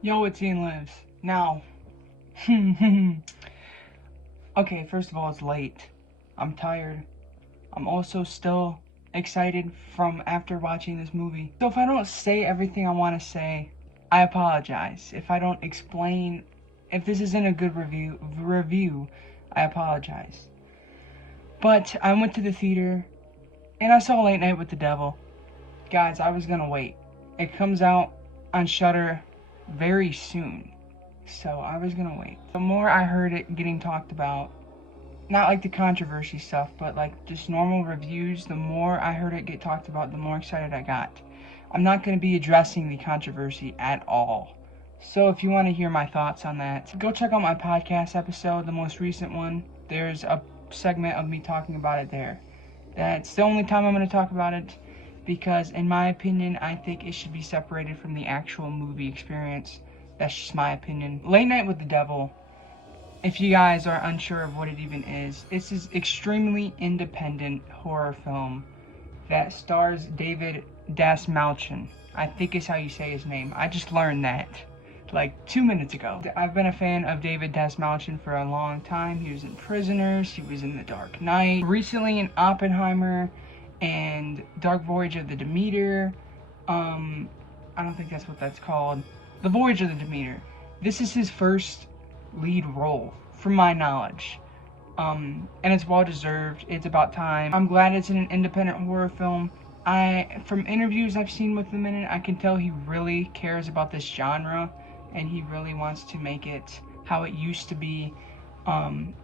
Yo, it's Ian Lives. Now, okay, first of all, it's late. I'm tired. I'm also still excited from after watching this movie. So if I don't say everything I want to say, I apologize. If I don't explain, if this isn't a good review, I apologize. But I went to the theater and I saw Late Night with the Devil. Guys, I was gonna wait. It comes out on Shudder very soon. So I was gonna wait. The more I heard it getting talked about, not like the controversy stuff, but like just normal reviews, the more I heard it get talked about, the more excited I got. I'm not gonna be addressing the controversy at all. So if you want to hear my thoughts on that, go check out my podcast episode, the most recent one. There's a segment of me talking about it there. That's the only time I'm going to talk about it, because in my opinion, I think it should be separated from the actual movie experience. That's just my opinion. Late Night with the Devil, if you guys are unsure of what it even is, it's this extremely independent horror film that stars David Dastmalchian. I think is how you say his name. I just learned that like 2 minutes ago. I've been a fan of David Dastmalchian for a long time. He was in Prisoners, he was in The Dark Knight, recently in Oppenheimer and Dark Voyage of the Demeter. I don't think that's what that's called. The Voyage of the Demeter. This is his first lead role, from my knowledge. And it's well deserved. It's about time. I'm glad it's in an independent horror film. From interviews I've seen with him in it, I can tell he really cares about this genre and he really wants to make it how it used to be.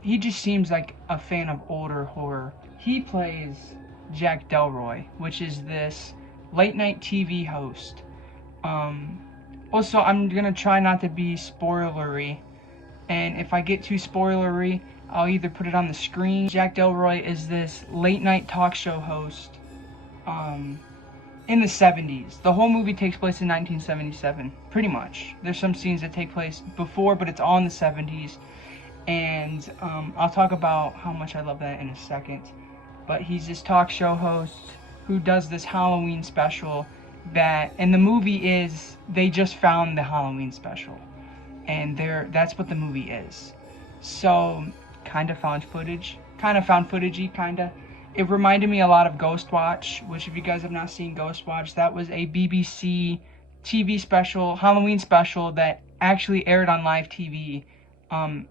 He just seems like a fan of older horror. He plays Jack Delroy, which is this late night TV host. Also, I'm gonna try not to be spoilery, and if I get too spoilery, I'll either put it on the screen. Jack Delroy is this late night talk show host in the 70s. The whole movie takes place in 1977, pretty much. There's some scenes that take place before, but it's all in the 70s. And I'll talk about how much I love that in a second. But he's this talk show host who does this Halloween special and the movie is, they just found the Halloween special. And that's what the movie is. So, kind of found footagey, kinda. It reminded me a lot of Ghostwatch, which if you guys have not seen Ghostwatch, that was a BBC TV special, Halloween special that actually aired on live TV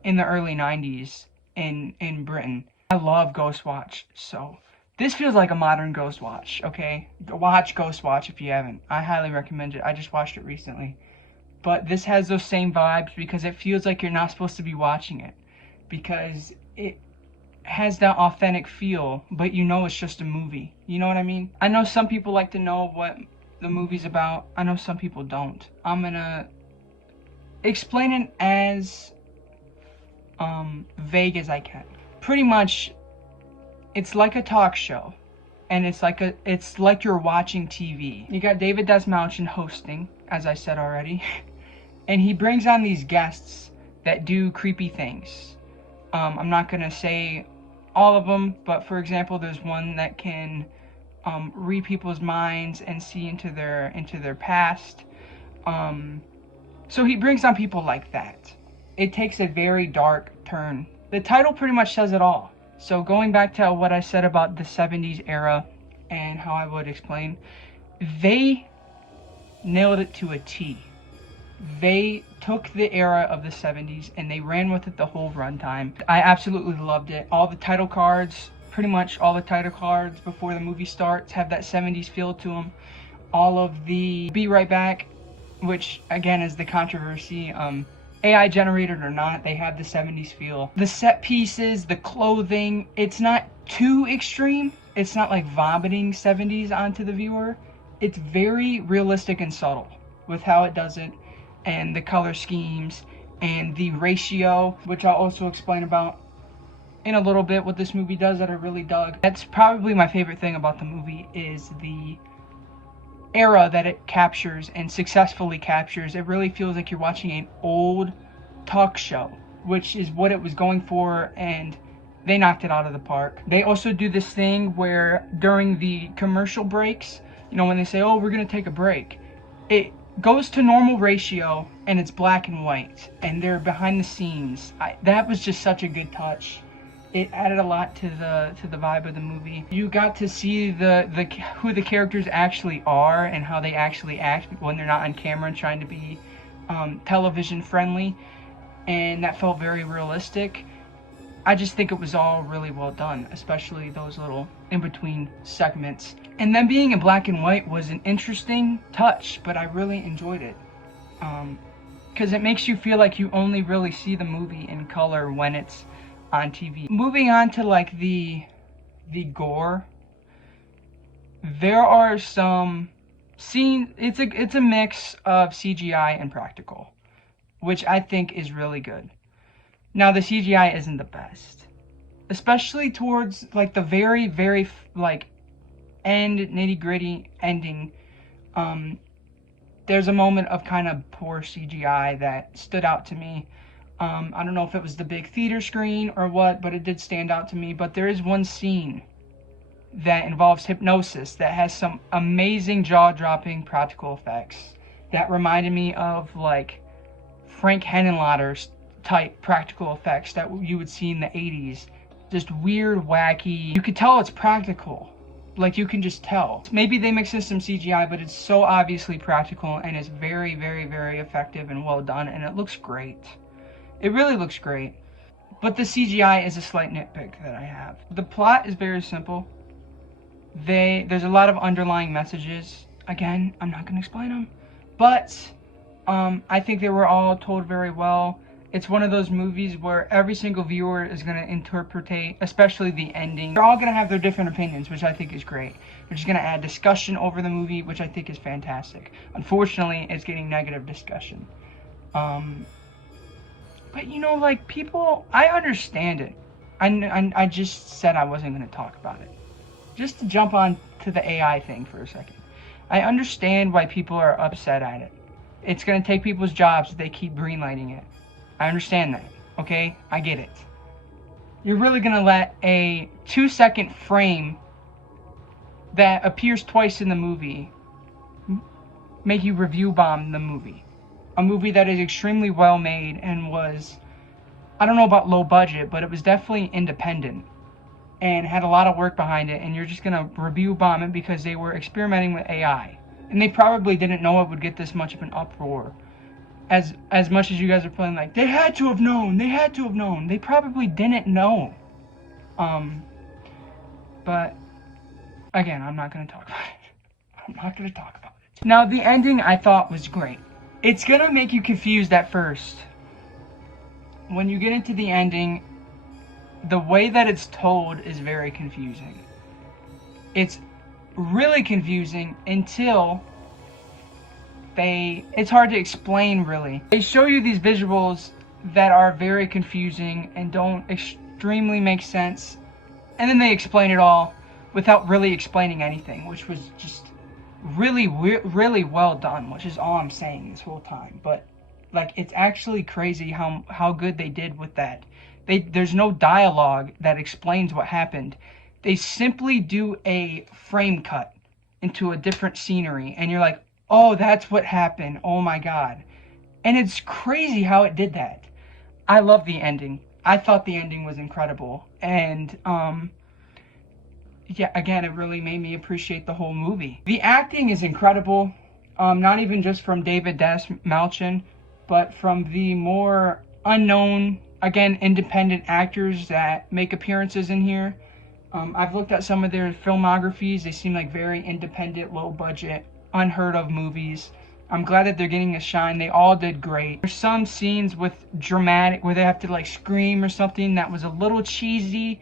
in the early 90s in Britain. I love Ghostwatch, so this feels like a modern Ghostwatch, okay? Watch Ghostwatch if you haven't. I highly recommend it. I just watched it recently. But this has those same vibes because it feels like you're not supposed to be watching it. Because it has that authentic feel, but you know it's just a movie. You know what I mean? I know some people like to know what the movie's about. I know some people don't. I'm gonna explain it as vague as I can. Pretty much, it's like a talk show, and it's like you're watching TV. You got David Dastmalchian hosting, as I said already, and he brings on these guests that do creepy things. I'm not gonna say all of them, but for example, there's one that can read people's minds and see into their past. So he brings on people like that. It takes a very dark turn. The title pretty much says it all. So going back to what I said about the 70s era and how I would explain, they nailed it to a T. They took the era of the 70s and they ran with it the whole runtime. I absolutely loved it. All the title cards, pretty much all the title cards before the movie starts have that 70s feel to them. All of the Be Right Back, which again is the controversy, AI generated or not, they have the 70s feel. The set pieces, the clothing, it's not too extreme. It's not like vomiting 70s onto the viewer. It's very realistic and subtle with how it does it, and the color schemes, and the ratio, which I'll also explain about in a little bit what this movie does that I really dug. That's probably my favorite thing about the movie, is the era that it captures and successfully captures. It really feels like you're watching an old talk show, which is what it was going for, and they knocked it out of the park. They also do this thing where during the commercial breaks, you know, when they say, oh, we're gonna take a break, goes to normal ratio and it's black and white and they're behind the scenes. That was just such a good touch. It added a lot to the vibe of the movie. You got to see who the characters actually are and how they actually act when they're not on camera and trying to be television friendly, and that felt very realistic. I just think it was all really well done, especially those little in-between segments. And then being in black and white was an interesting touch, but I really enjoyed it. Because it makes you feel like you only really see the movie in color when it's on TV. Moving on to like the gore, there are some scenes, it's a mix of CGI and practical, which I think is really good. Now the CGI isn't the best, especially towards like the very, very like end nitty-gritty ending. There's a moment of kind of poor CGI that stood out to me. I don't know if it was the big theater screen or what, but it did stand out to me. But there is one scene that involves hypnosis that has some amazing jaw-dropping practical effects that reminded me of like Frank Henenlotter's type practical effects that you would see in the 80s. Just weird, wacky. You could tell it's practical. Like, you can just tell. Maybe they mix in some CGI, but it's so obviously practical and it's very, very, very effective and well done, and it looks great. It really looks great. But the CGI is a slight nitpick that I have. The plot is very simple. There's a lot of underlying messages. Again, I'm not going to explain them. But I think they were all told very well. It's one of those movies where every single viewer is going to interpret, especially the ending. They're all going to have their different opinions, which I think is great. They're just going to add discussion over the movie, which I think is fantastic. Unfortunately, it's getting negative discussion. But you know, like, people, I understand it. I just said I wasn't going to talk about it. Just to jump on to the AI thing for a second. I understand why people are upset at it. It's going to take people's jobs if they keep greenlighting it. I understand that, okay? I get it. You're really going to let a 2-second frame that appears twice in the movie make you review bomb the movie. A movie that is extremely well made and was, I don't know about low budget, but it was definitely independent and had a lot of work behind it, and you're just going to review bomb it because they were experimenting with AI. And they probably didn't know it would get this much of an uproar. As much as you guys are feeling like, they had to have known, they probably didn't know. But, again, I'm not going to talk about it. Now, the ending I thought was great. It's going to make you confused at first. When you get into the ending, the way that it's told is very confusing. It's really confusing until it's hard to explain, really. They show you these visuals that are very confusing and don't extremely make sense, and then they explain it all without really explaining anything, which was just really well done, which is all I'm saying this whole time. But like, it's actually crazy how good they did with that. There's no dialogue that explains what happened. They simply do a frame cut into a different scenery, and you're like, oh, that's what happened. Oh my god. And it's crazy how it did that. I love the ending. I thought the ending was incredible. And yeah, again, it really made me appreciate the whole movie. The acting is incredible. Not even just from David Malchin, but from the more unknown, again, independent actors that make appearances in here. I've looked at some of their filmographies. They seem like very independent, low budget, unheard of movies. I'm glad that they're getting a shine. They all did great. There's some scenes with dramatic where they have to like scream or something that was a little cheesy,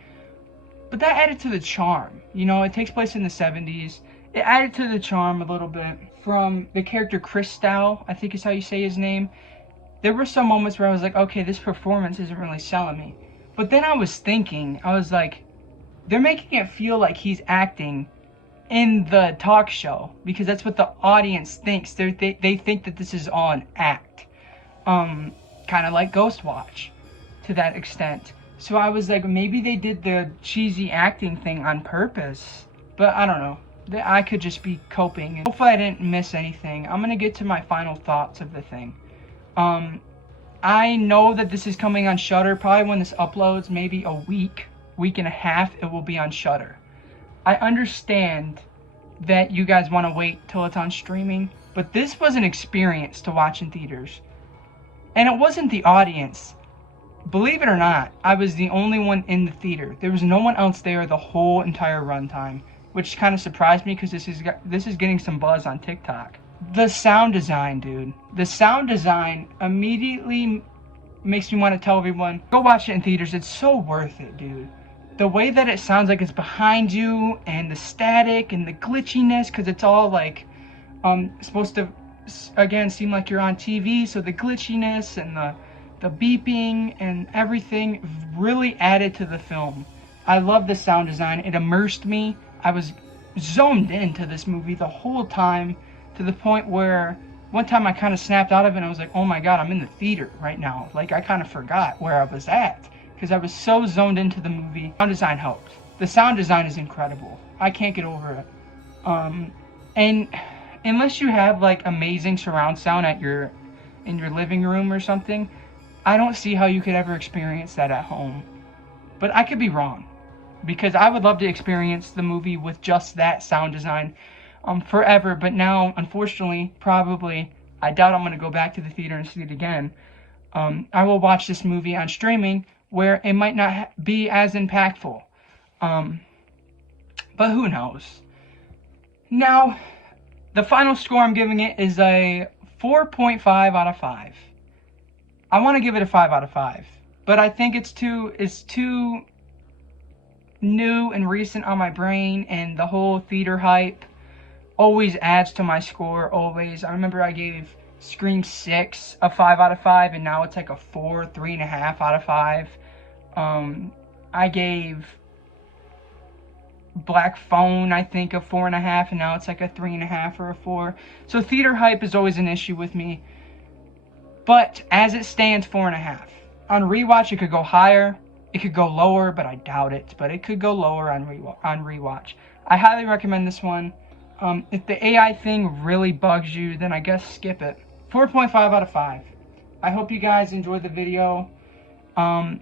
but that added to the charm. You know, it takes place in the 70s. It added to the charm a little bit. From the character Christou, I think is how you say his name, there were some moments where I was like, okay, this performance isn't really selling me. But then I was thinking, I was like, they're making it feel like he's acting in the talk show, because that's what the audience thinks. They think that this is all an act, kind of like Ghostwatch to that extent. So I was like, maybe they did the cheesy acting thing on purpose, but I don't know. that I could just be coping. And hopefully I didn't miss anything. I'm gonna get to my final thoughts of the thing. I know that this is coming on Shudder. Probably when this uploads, maybe a week and a half, it will be on Shudder. I understand that you guys want to wait till it's on streaming, but this was an experience to watch in theaters. And it wasn't the audience. Believe it or not, I was the only one in the theater. There was no one else there the whole entire runtime, which kind of surprised me because this is getting some buzz on TikTok. The sound design, dude. The sound design immediately makes me want to tell everyone, go watch it in theaters. It's so worth it, dude. The way that it sounds like it's behind you, and the static and the glitchiness, because it's all like supposed to again seem like you're on TV, so the glitchiness and the beeping and everything really added to the film. I love the sound design. It immersed me. I was zoned into this movie the whole time, to the point where one time I kind of snapped out of it and I was like, oh my god, I'm in the theater right now. Like, I kind of forgot where I was at because I was so zoned into the movie. Sound design helped. The sound design is incredible. I can't get over it. And unless you have like amazing surround sound in your living room or something, I don't see how you could ever experience that at home. But I could be wrong, because I would love to experience the movie with just that sound design forever. But now, unfortunately, probably, I doubt I'm going to go back to the theater and see it again. I will watch this movie on streaming, where it might not be as impactful. But who knows? Now, the final score I'm giving it is a 4.5 out of 5. I want to give it a 5 out of 5, but I think it's too new and recent on my brain, and the whole theater hype always adds to my score, always. I remember I gave Scream 6 a 5 out of 5, and now it's like a 4, 3.5 out of 5. I gave Black Phone, I think, a 4.5, and now it's like a 3.5 or a 4. So theater hype is always an issue with me. But as it stands, 4.5. On rewatch, it could go higher. It could go lower, but I doubt it. But it could go lower on rewatch. I highly recommend this one. If the AI thing really bugs you, then I guess skip it. 4.5 out of 5. I hope you guys enjoyed the video.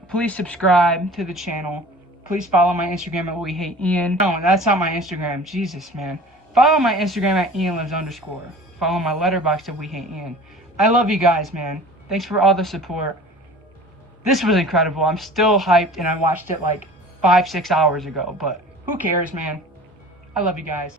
Please subscribe to the channel. Please follow my Instagram at wehateian. No, that's not my Instagram. Jesus, man. Follow my Instagram at ianlives_. Follow my Letterboxd at wehateian. I love you guys, man. Thanks for all the support. This was incredible. I'm still hyped, and I watched it like 5-6 hours ago, but who cares, man? I love you guys.